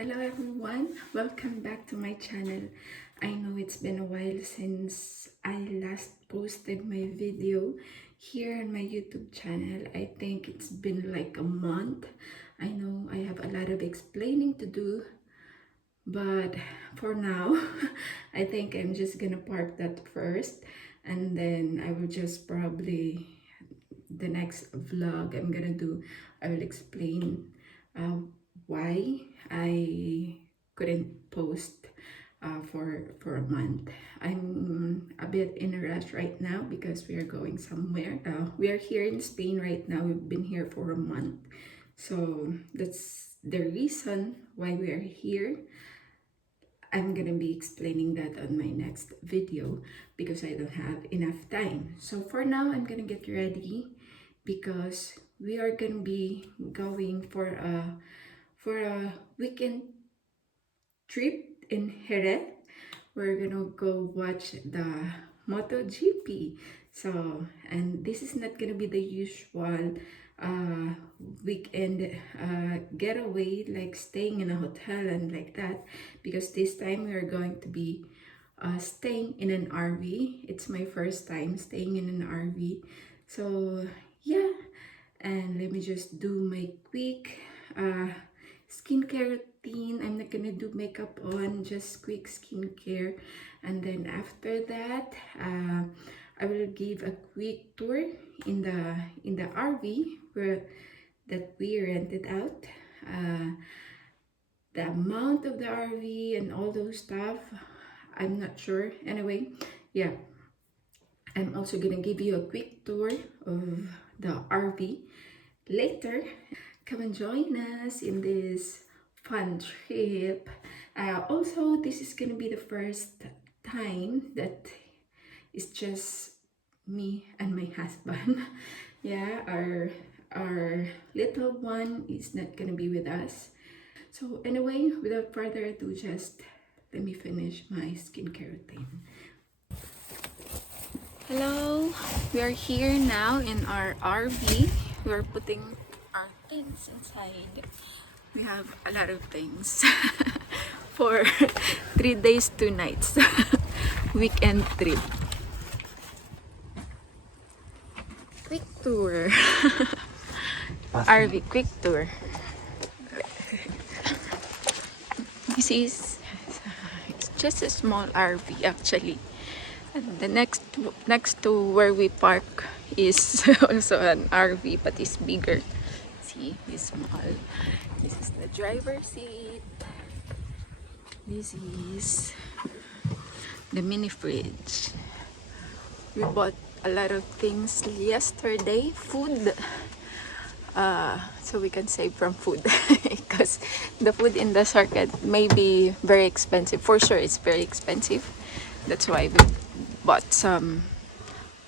Hello everyone, welcome back to my channel. I know it's been a while since I last posted my video here on my YouTube channel. I think it's been like a month. I know I have a lot of explaining to do, but for now I think I'm just gonna park that first, and then I will just probably the next vlog I'm gonna do, I will explain why I couldn't post for a month. I'm a bit in a rush right now because we are going somewhere. We are here in Spain right now. We've been here for a month, so that's the reason why we are here. I'm gonna be explaining that on my next video because I don't have enough time. So for now, I'm gonna get ready because we are gonna be going for a weekend trip in Jerez. We're gonna go watch the MotoGP. So, and this is not gonna be the usual weekend getaway, like staying in a hotel and like that, because this time we are going to be staying in an RV. It's my first time staying in an RV. So yeah, and let me just do my quick skincare routine. I'm not gonna do makeup on, just quick skincare, and then after that I will give a quick tour in the RV where that we rented out, the amount of the RV and all those stuff. I'm not sure. Anyway, yeah, I'm also gonna give you a quick tour of the RV later. Come and join us in this fun trip. Also, this is gonna be the first time that it's just me and my husband. Yeah, our little one is not gonna be with us. So anyway, without further ado, just let me finish my skincare routine. Hello, we are here now in our RV. We are putting our things inside. We have a lot of things for 3 days, 2 nights weekend trip. Quick tour. RV quick tour. This is it's just a small RV actually. And the next to where we park is also an RV, but it's bigger. See, it's small. This is the driver's seat. This is the mini fridge. We bought a lot of things yesterday, food, so we can save from food because the food in the circuit may be very expensive. For sure, it's very expensive. That's why we bought some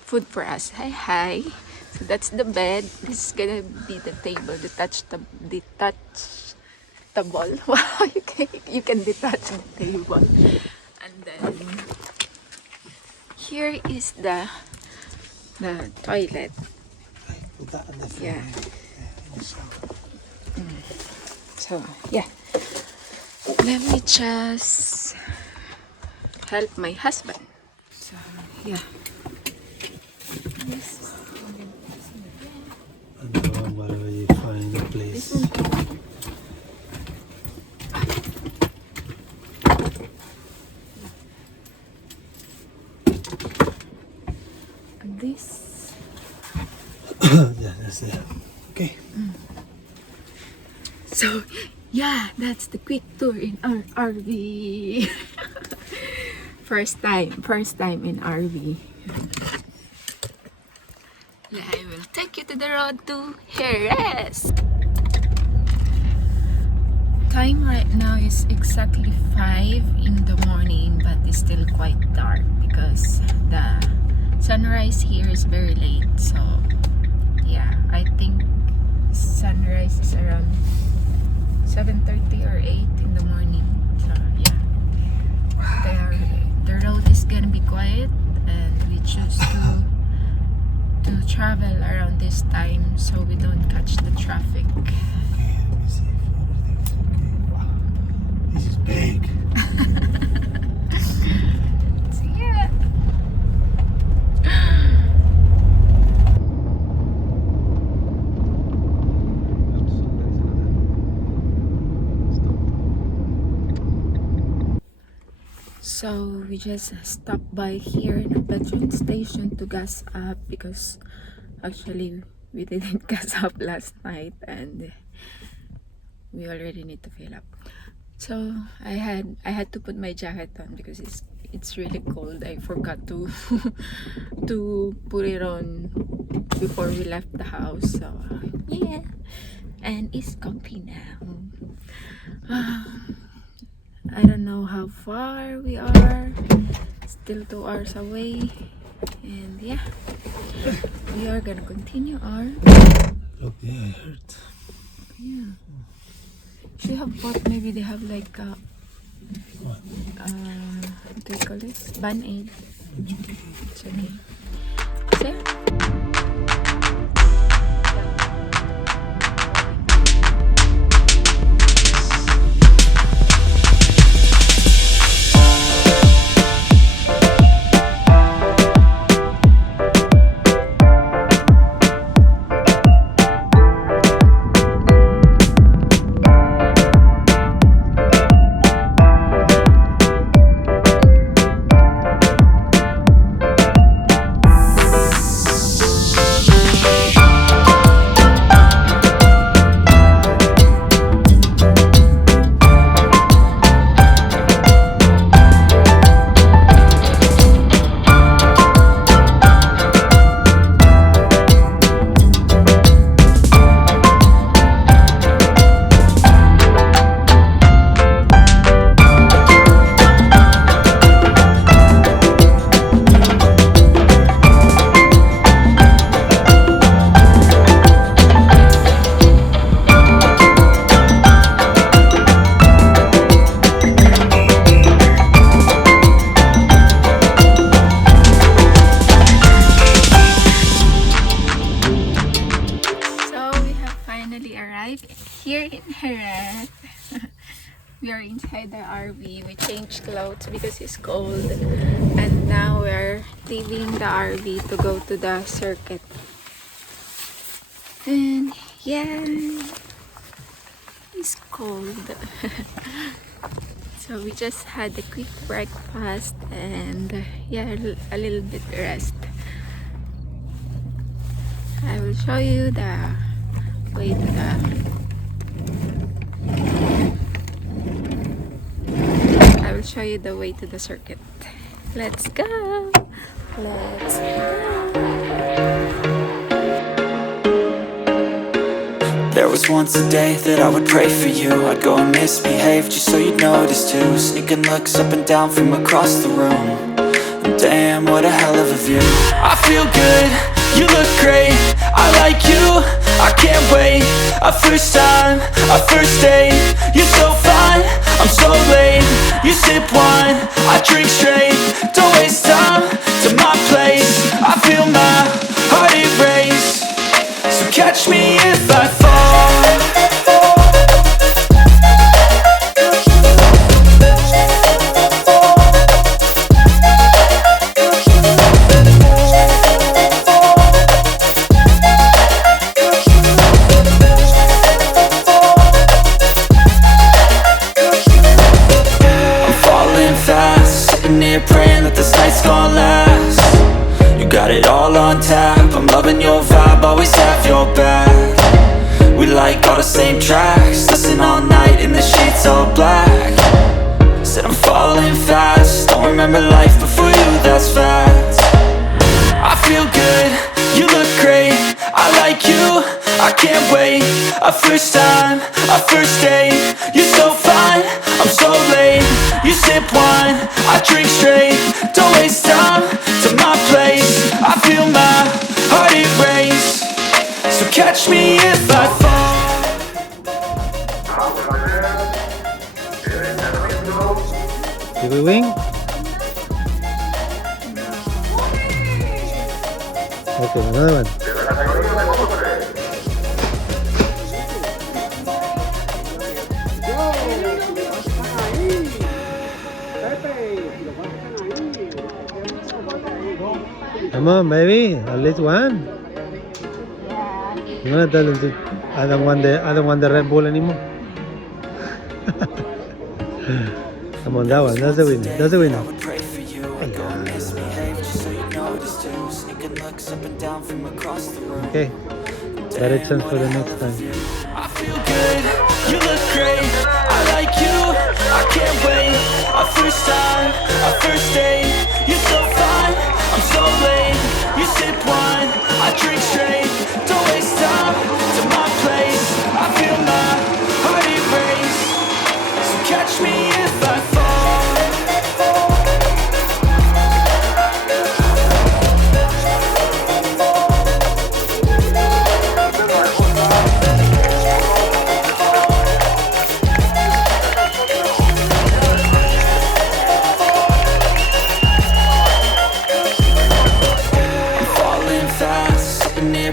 food for us. Hi. So that's the bed. This is gonna be the table, detachable. Wow, you can detach the table. And then here is the toilet. Yeah. So yeah, let me just help my husband. So yeah. This wherever you find a place. This. Yeah, that's it. Okay. So yeah, that's the quick tour in our RV. First time in RV. I will take you to the road to Jerez. Time right now is exactly 5 in the morning, but it's still quite dark because the sunrise here is very late. So yeah, I think sunrise is around 7:30 or 8 in the morning. So yeah, the road is gonna be quiet, and we choose to travel around this time so we don't catch the traffic. Okay, let me see if everything's okay. Wow. So we just stopped by here in a petrol station to gas up because actually we didn't gas up last night and we already need to fill up. So I had to put my jacket on because it's really cold. I forgot to to put it on before we left the house. So yeah, and it's comfy now. I don't know how far we are. Still 2 hours away, and yeah, we are gonna continue our. Okay, I heard. Yeah. Should have bought, maybe they have like What? what do you call this? Band-aid. It's okay. So yeah. Here in Jerez, we are inside the RV. We changed clothes because it's cold, and now we're leaving the RV to go to the circuit. And yeah, it's cold. So we just had a quick breakfast and yeah, a little bit rest. I will show you the way to the circuit. Let's go. Let's go. There was once a day that I would pray for you. I'd go and misbehave just so you'd notice too. Sneaking looks up and down from across the room. Damn, what a hell of a view. I feel good, you look great, I like you, I can't wait. A first time, a first date, you're so fine, I'm so late. You sip wine, I drink straight. Don't waste time to my place. I feel my heart erase. So catch me if I fall. Praying that this night's gonna last. You got it all on tap, I'm loving your vibe, always have your back. We like all the same tracks, listen all night in the sheets all black. Said I'm falling fast, don't remember life before you, that's fact. I feel good, you look great, I like you, I can't wait. A first time, a first date, you're so fine, I'm so late. You sip wine, I drink straight. Don't waste time to my place. I feel my heart erase. So catch me if I fall. Did we win? Okay, another one. Come on, baby, at least one. You're gonna tell them to, I don't want the Red Bull anymore. Come on, that one. That's the winner. That's the I winner. would pray for you, I don't misbehave, just so you notice too. Sneaking looks up and down from across the room. Okay. Better chance for the next time. I feel good, you look great, I like you, I can't wait. Our first time, our first date, you're so fine, I'm so late. You sip wine, I drink straight, don't waste time to my place. I feel my heart erase, so catch me if I fall.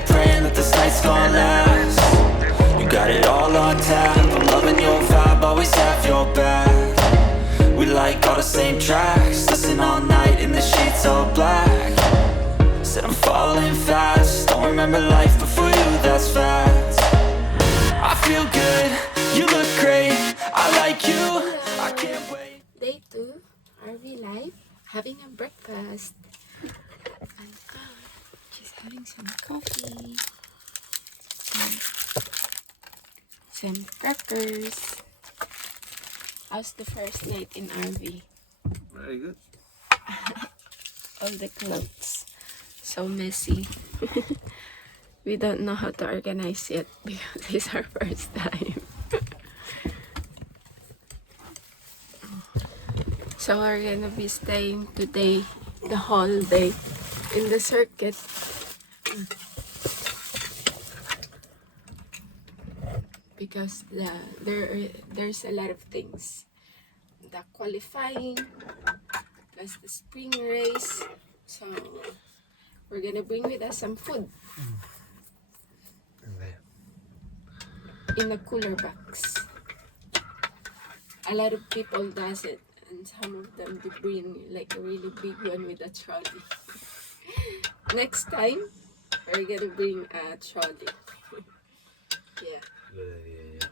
Praying that this night's gonna last. You got it all on tap, I'm loving your vibe, always have your back. We like all the same tracks, listen all night in the sheets all black. Said I'm falling fast, don't remember life before you, that's facts. I feel good, you look great, I like you, I can't wait. Day 2, RV Life, having a breakfast. And she's having some coffee, some crackers. How's the first night in RV? Very good. All the clothes, so messy. We don't know how to organize yet because it's our first time. So we're gonna be staying today, the whole day, in the circuit. Because there's a lot of things. The qualifying, plus the spring race. So we're gonna bring with us some food in a cooler box. A lot of people does it, and some of them they bring like a really big one with a trolley. Next time we're gonna bring a trolley. Yeah. Good idea, yeah.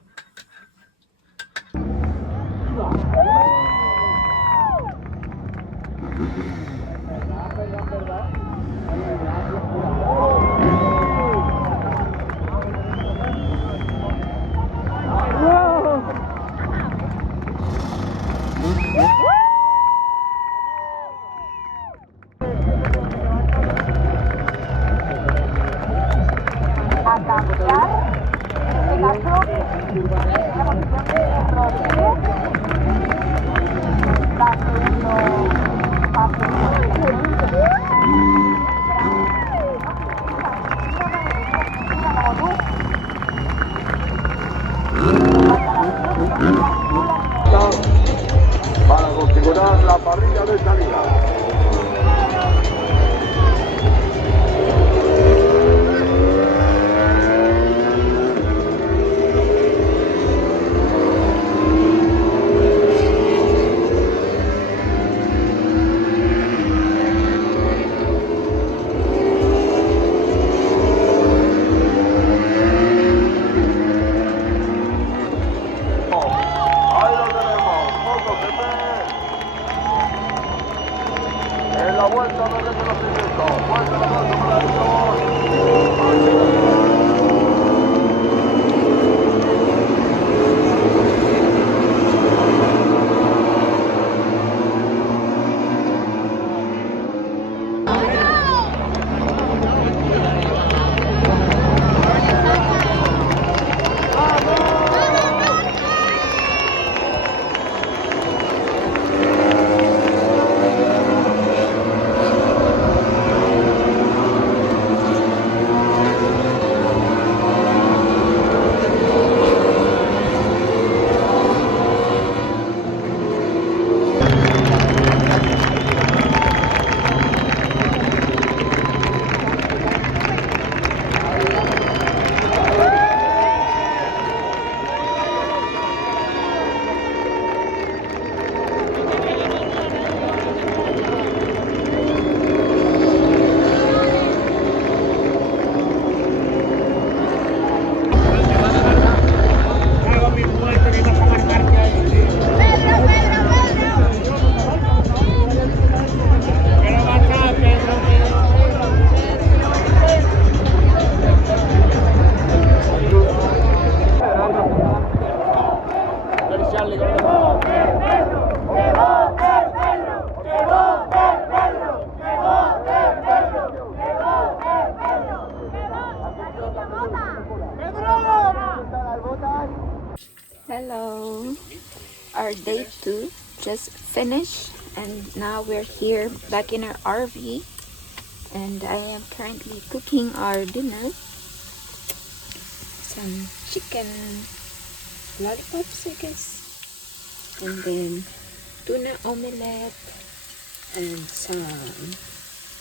Para configurar la parrilla de salida. Ahí lo tenemos, MotoGP. En la vuelta de reconocimiento, vuelta de paso para el Hello, our day 2 just finished, and now we're here back in our RV, and I am currently cooking our dinner. Some chicken lollipops, I guess, and then tuna omelette and some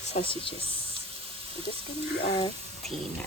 sausages. So this is gonna be our dinner.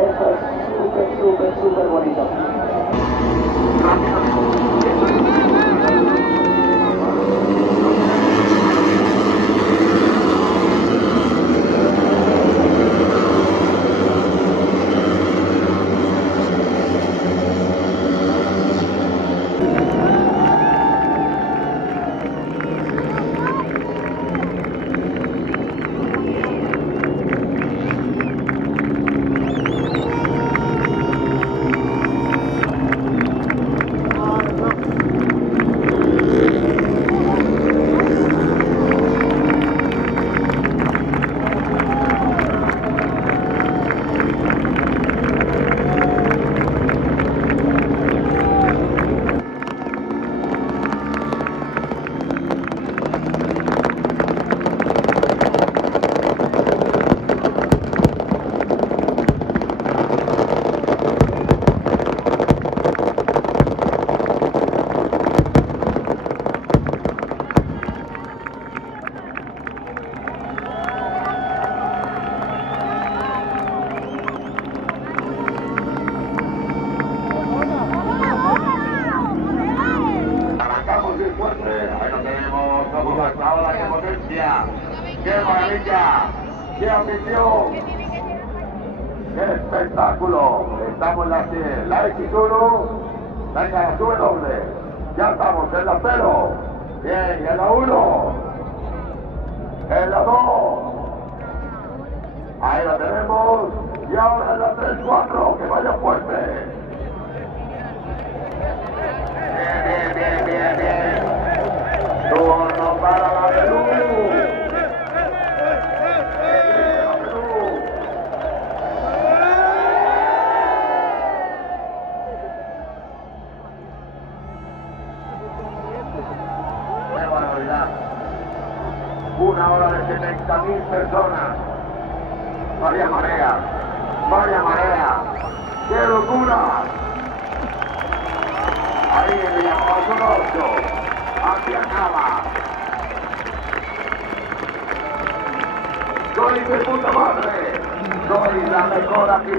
Esto es súper bonito. ¡Qué maravilla! ¡Qué afición! ¡Qué espectáculo! Estamos en la X1, venga, la sube doble. Ya estamos en la 0. Bien, en la 1. En la 2. Ahí la tenemos. Y ahora en la 3-4. Que vaya fuerte. Bien, bien, bien, bien, bien. Turno para la Perú. ¡Qué barbaridad! 1 hora de 70.000 personas. Vaya marea, vaya marea. ¡Qué locura! Ahí en Villapaso 8, hacia Cava. Soy de puta madre, soy la mejor aquí.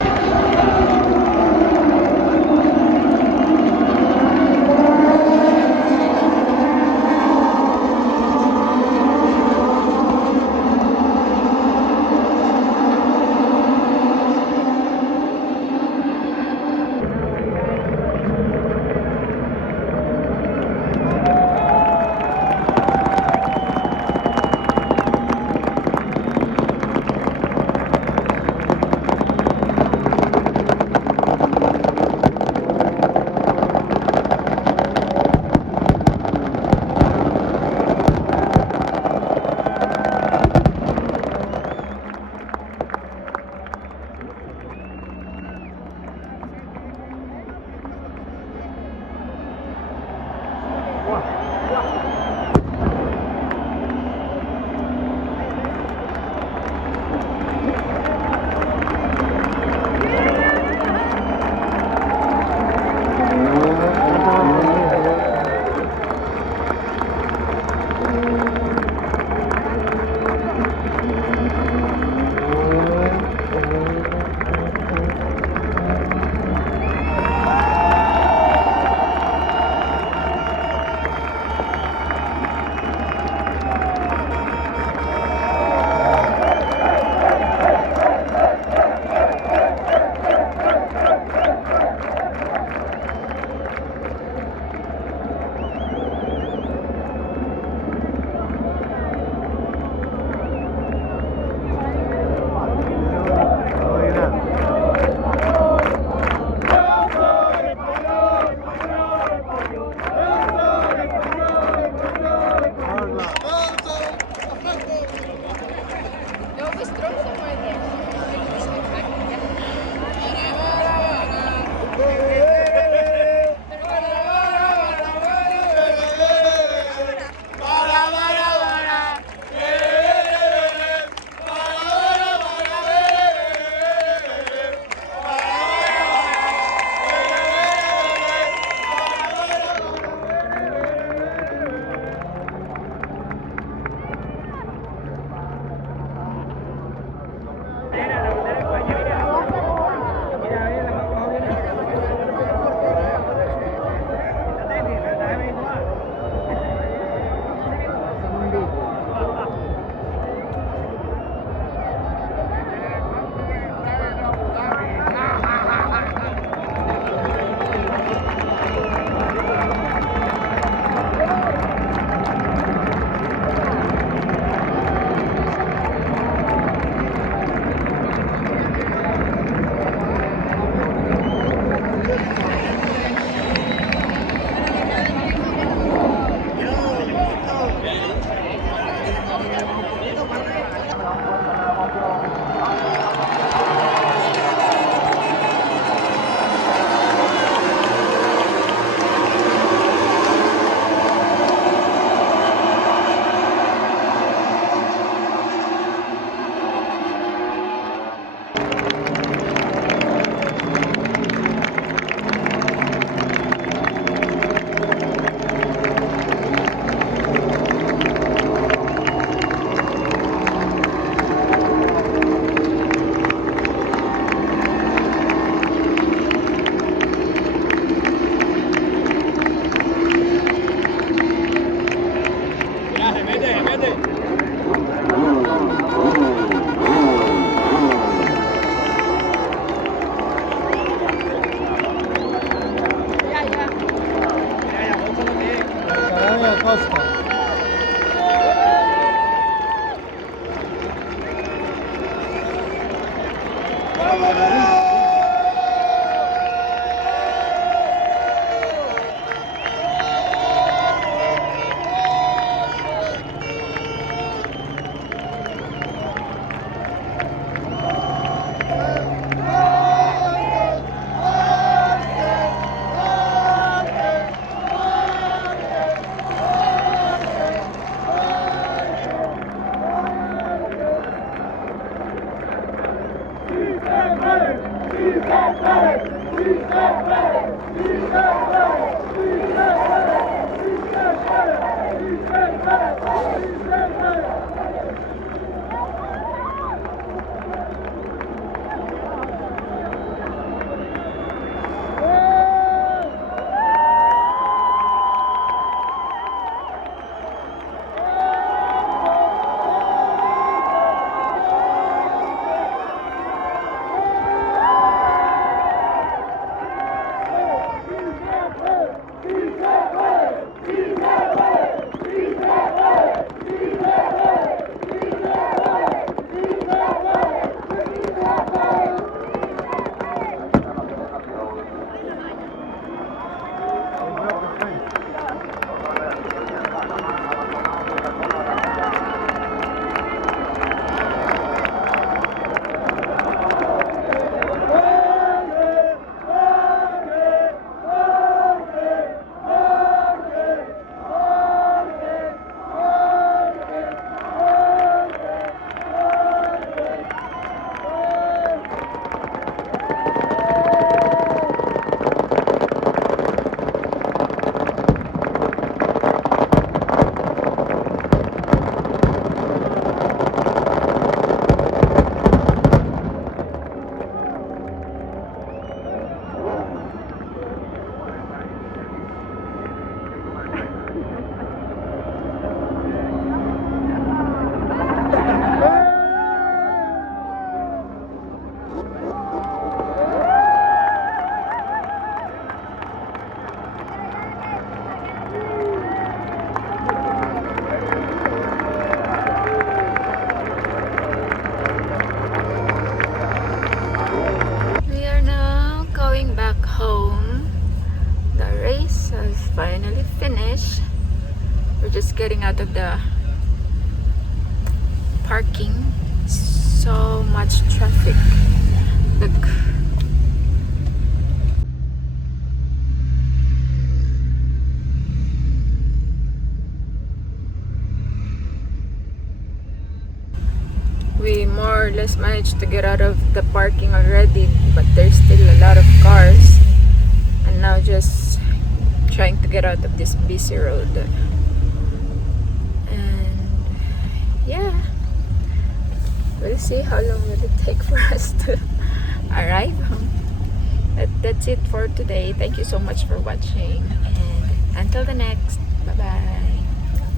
finally finished. We're just getting out of the parking. So much traffic. Look. We more or less managed to get out of the parking already, but there's still a lot of cars. And now just trying to get out of this busy road. And yeah, we'll see how long will it take for us to arrive home. That's it for today. Thank you so much for watching, and until the next, bye bye.